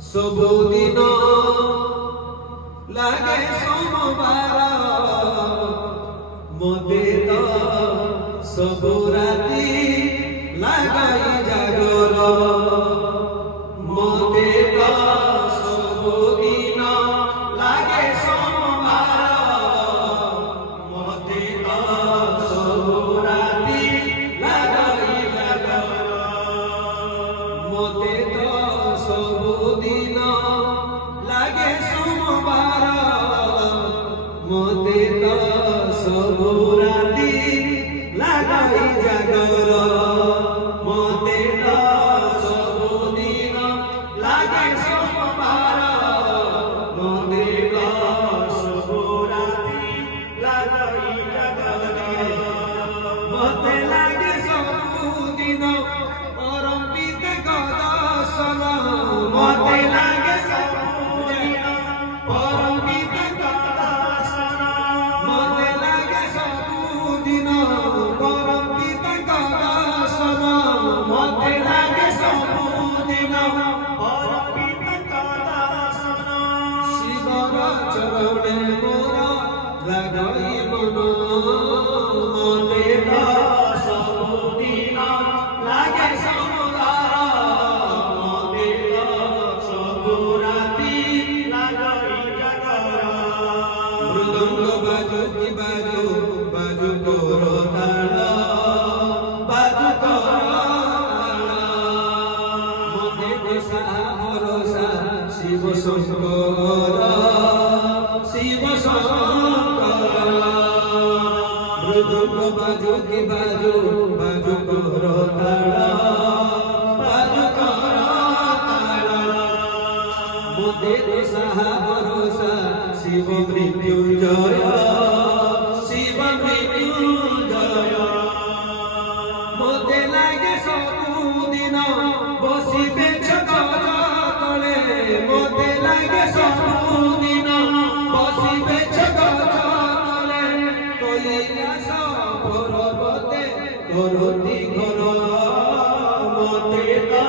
ସବୁଦିନ ଲାଗେ ସୋମବାର ମୋତେ ତ ସବୁ ରାତି ଲାଗାଇ ଜାଗର ମୋତେ ତ ସବୁଦିନ ଲାଗେ ସୋମବାର ମୋତେ ତ ସବୁ ରାତି ଲାଗାଇ ଜାଗର ମୋତେ ତ ସବୁଦିନ ଲାଗେ ସୋମବାର ମୋତେ ତ ସବୁ ରାତି ଲାଗାଇ ଜାଗର ମୋତେ ତ ସବୁଦିନ ଲାଗେ ସୋମବାର ମୋତେ ତ ସବୁ ରାତି ଲାଗାଇ ଜାଗର ମୋତେ ଲାଗେ ସବୁଦିନ ପରମ ପିତାଙ୍କ ଦର୍ଶନ ମୋତେ ଲାଗେ ସବୁଦିନ ପରମ ପିତାଙ୍କ ଦର୍ଶନ ମୋତେ ଲାଗେ ସବୁଦିନ ପରମ ପିତାଙ୍କ ଦର୍ଶନ ମୋତେ ଲାଗେ ସବୁଦିନ ପରମ ପିତାଙ୍କ ଦର୍ଶନ ଶିବର ଚରଣେ ମୋର ଲାଗଇ ମନ ମୋତେ ତ ସବୁଦିନ ଲାଗେ ସୋମବାର ମୋତେ ତ ସବୁ ରାତି ଲାଗାଇ ଜାଗର ମୃଦଙ୍ଗ ବାଜୁ କି ବାଜୁ ବାଜୁ କର ତାଳ ବାଜୁ କର ମୋତେ ଦେଶା ଭରସା ଶିବ ଶଙ୍କର ଶିବ ଶଙ୍କର মৃদঙ্গ বাজু কি বাজু বাজু কর তাল বাজু কর তাল মোতে তো সাহা ভরসা শিব মৃত্যুঞ্জয় শিব মৃত্যুঞ্জয় মোতে লাগে ସବୁଦିନ বসিবে গজ তলে মোতে লাগে ସବୁদিନ বসিবে গজ তলে কৈলাস পর্বতে করতি ঘর মোতে তো